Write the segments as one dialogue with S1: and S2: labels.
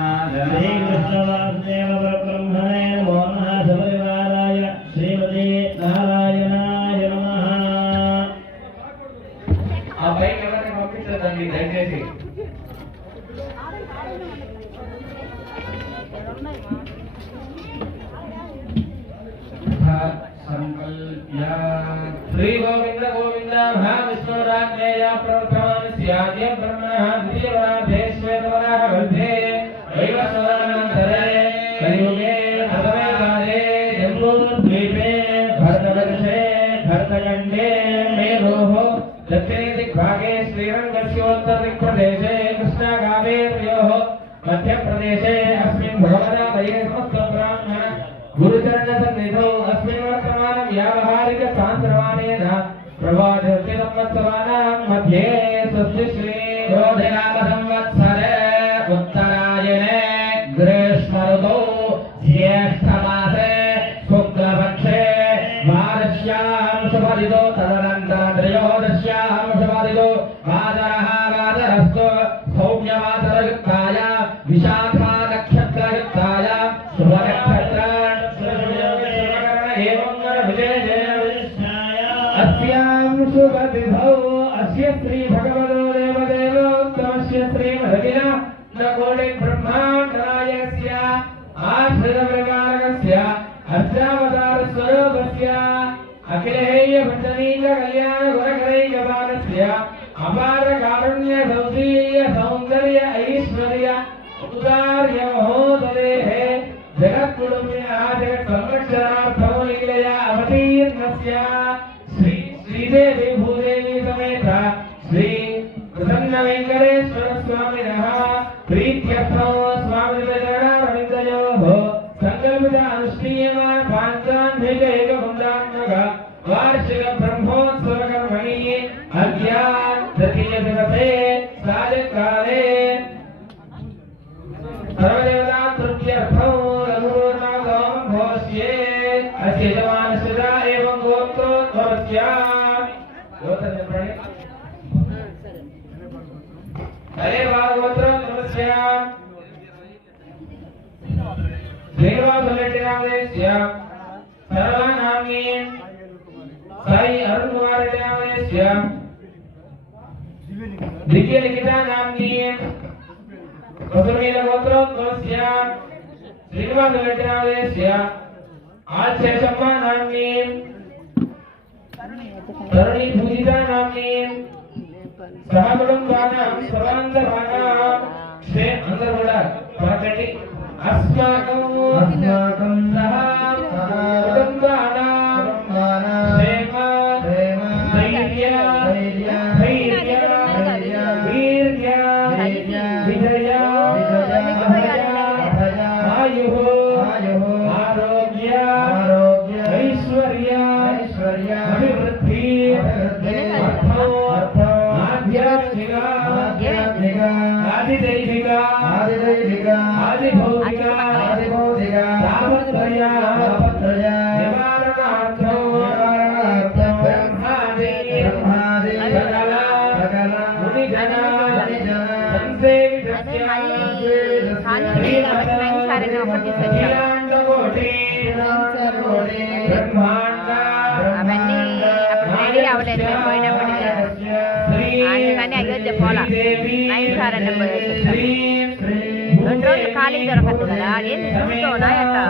S1: श्री कृष्ण
S2: वासुदेव ब्रह्मणे मोहन शबरिवाराय श्रीमती नः
S3: उत्तरदिक्प्रदेशे कृष्णागावेर्योः मध्यप्रदेशे अस्मिन् भगवदालये समस्तब्राह्मण गुरुचरणसन्निधौ अस्मिन् वर्तमानं मध्ये శ్రీ శ్రీ భగవదో దేవదేవో తమస్య శ్రీ మహగిన నకోటి బ్రహ్మాండాయస్య ఆశ్రిత ప్రమాణకస్య అర్చావతార స్వరూపస్య అఖిలేయ భజనీయ కళ్యాణ గుణకరైక బాలస్య అపార కారుణ్య సౌందర్య ఐ ब्रह्म सर्वघटादेश्य आच्छेसम्मा नाम्नी तरुणी पूजिता नाम्नी सहकुटुम्बानां सर्वान्तराणां श्रे अन्तर्गुण प्रकटि अस्माकं
S4: अस्माकं सह
S3: પતયા
S4: પતયા
S3: ఖాళీ దొరకదు కదా?
S5: అదేంటి చూసుకోనా ఎట్లా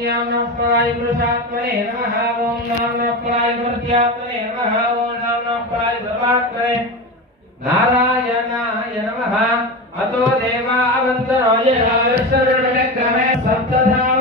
S3: ज्ञान नमः। पुरुषात्मने नमः ओम नाम नमः। भरत्यात्मने नमः ओम नाम नमः सर्वात्मने नारायणाय नमः। अतो देवा अवन्तरो ये शरणक्रमे सप्तधा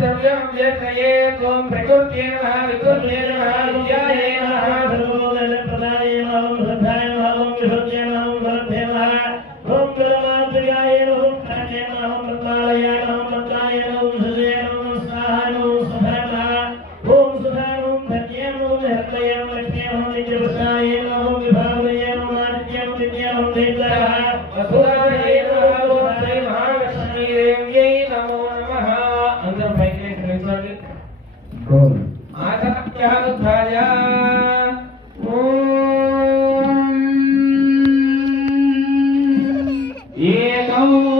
S3: సంయం వ్యసయే త్వం ప్రకృత్యే నమ వికృత్యే నమ Yeah.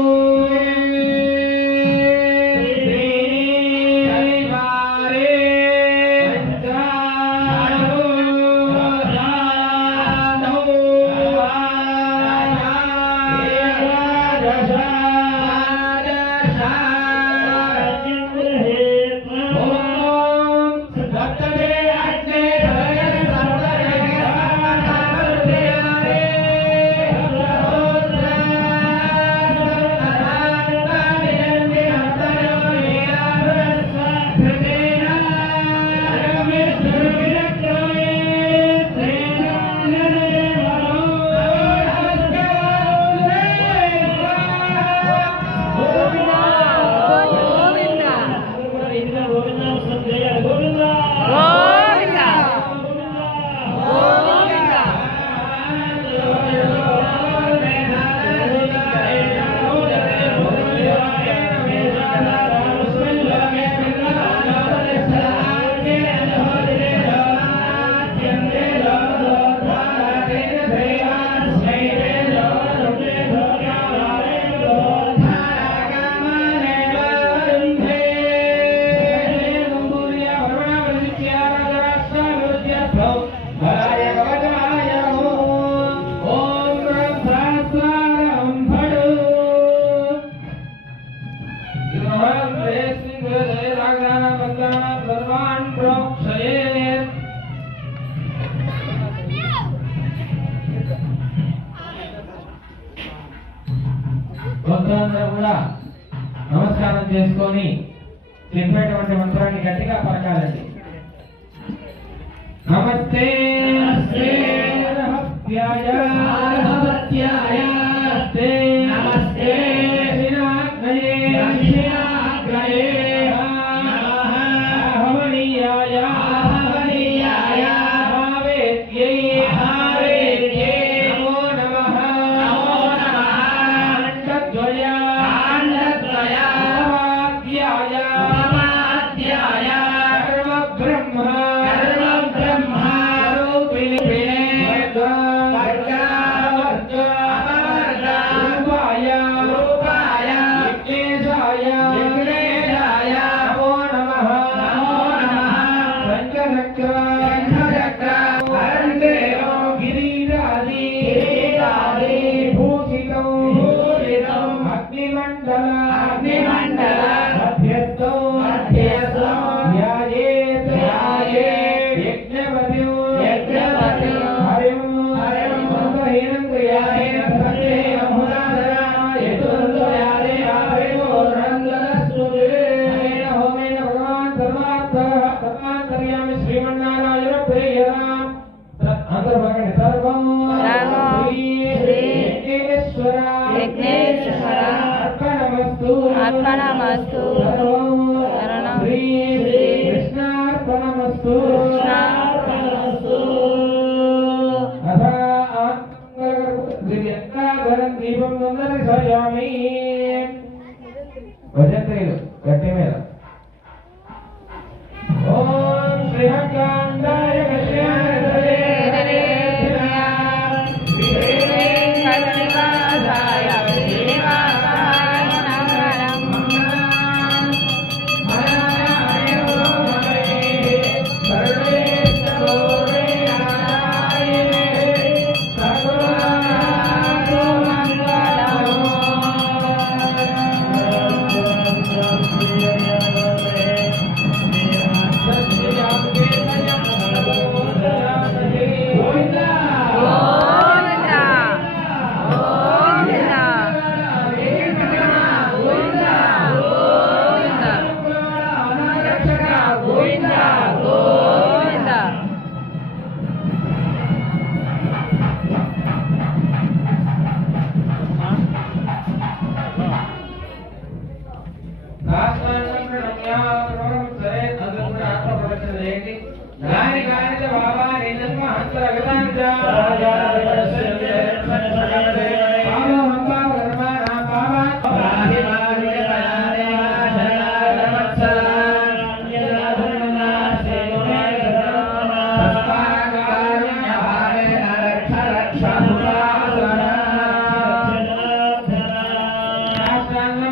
S3: దానిలో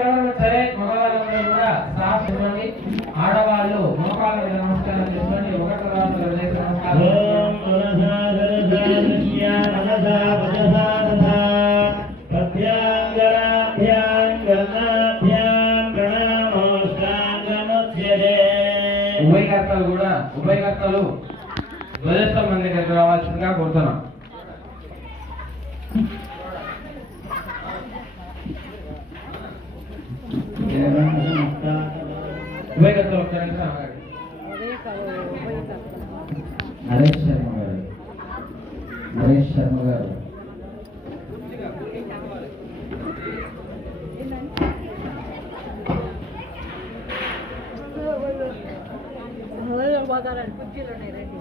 S3: మనం సరే మగవాళ్ళందరూ కూడా సాహసండి ఆడవాళ్ళు మోకాళ్ళ నమస్కారం చేసుకోండి ఒకటి నమస్కారం
S1: సహకారాన్ని కుర్చీలు ఉన్నాయి రండి.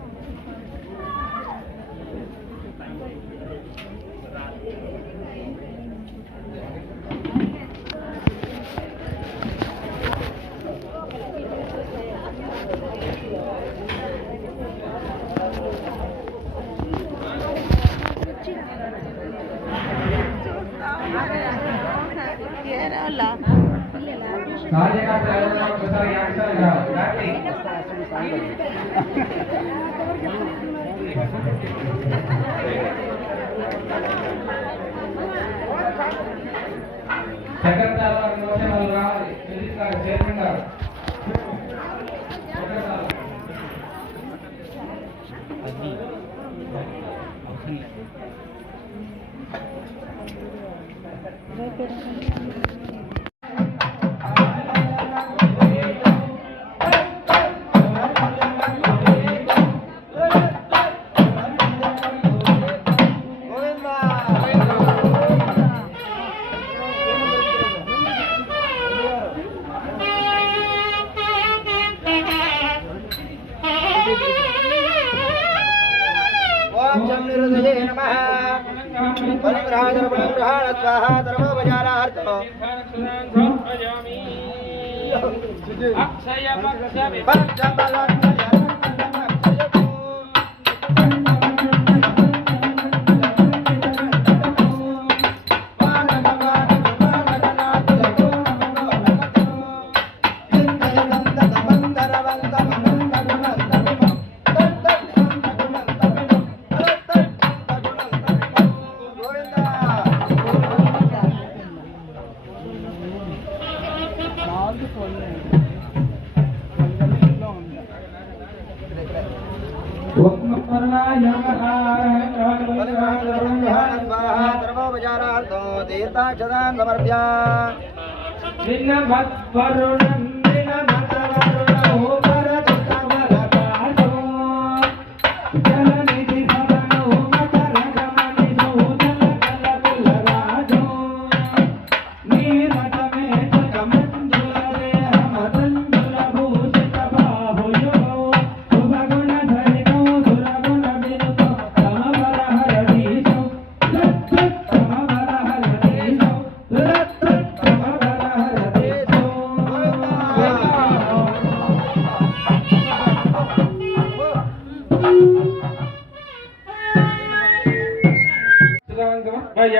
S3: పంచాక్షం నిరుదయే నమ పరిగ్రహధర్మం గ్రహాణ స్వాహ ధర్మోపచారార్థ అక్షయ పక్ష విపక్ష బలం सर्वोपचारार्थो
S4: देवताक्षतां समर्प्या।
S3: भिन्नभत्वरुणम्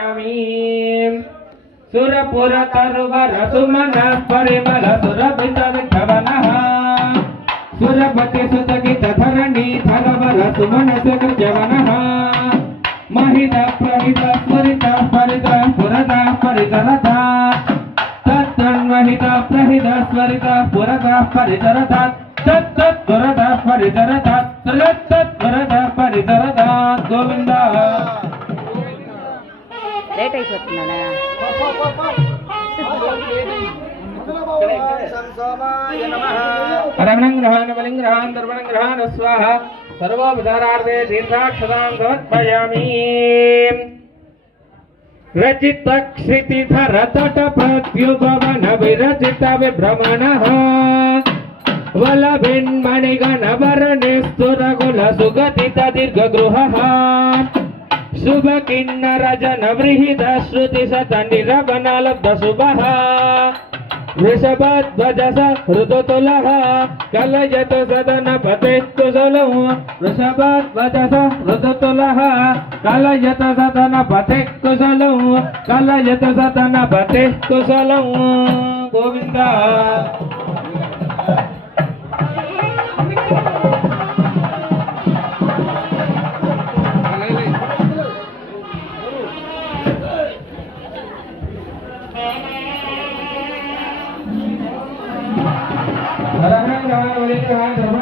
S3: समर्पयामि सुरपुरतरुवर सुमनः परिमल सुरभित विठवनः सुरपति सुतगित धरणि धरवर सुमन सुगजवनः महित प्रहित स्मरित परित पुरत परितरथ तत्तन्महित प्रहित स्मरित पुरत परितरथ तत्तत्पुरत परितरथ तत्तत्पुरत परितरथ गोविन्द।
S5: ಲೇಟ್ ಆಯ್ತು
S3: ಪರಮನಂಗ್ರಹಾನ್ ಧರ್ಮನಂಗ್ರಹಾನ್ ಸ್ವಾಹ ಸರ್ವೋಪಚಾರಾರ್ಧೆ ದೀರ್ಘಾಕ್ಷತಾಂ ಸಮರ್ಪಯಾಮಿ रचित क्षितिधर तट प्रत्युपवन विरचित विभ्रमण वलभिन्मणिगण वरणिस्तुरकुल दीर्घ गृह శుభ కిన్నర జన వృహిత శృతి సత నిరవన లబ్ధ శుభ వృషభధ్వజస ఋతుతుల కలయత సదన పతికుశలం వృషభధ్వజస ఋతుతుల కలయత సదన పతికుశలం కలయత సదన పతికుశలం గోవింద. વાંધો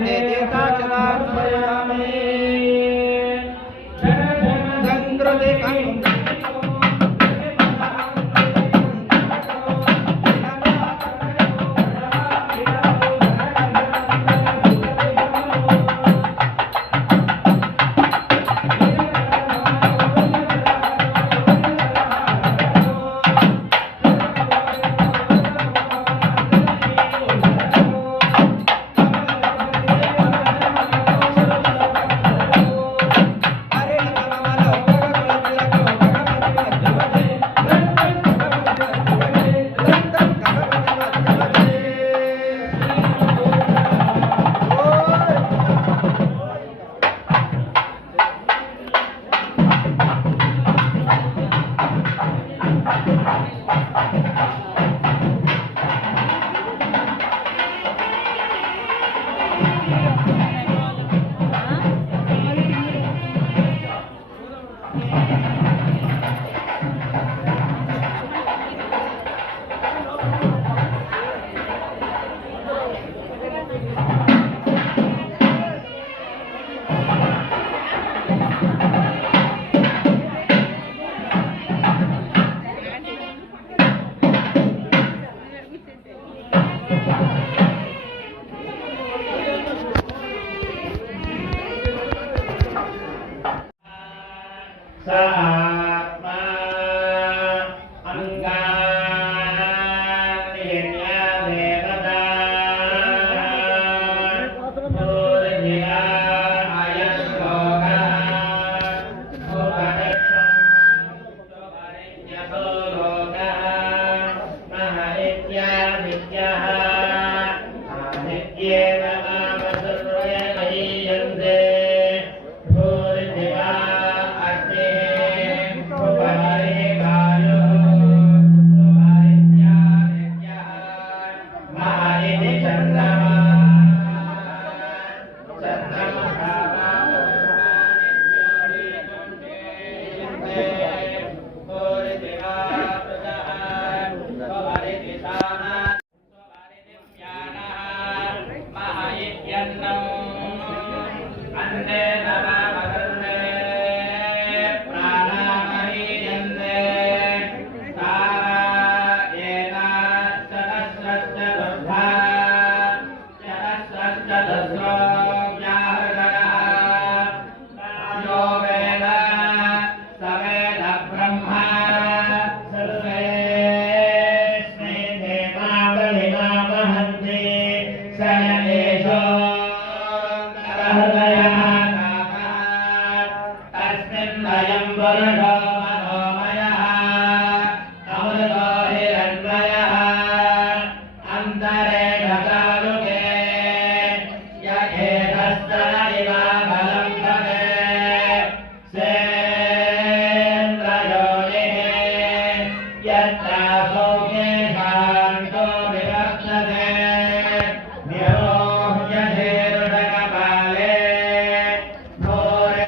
S3: देता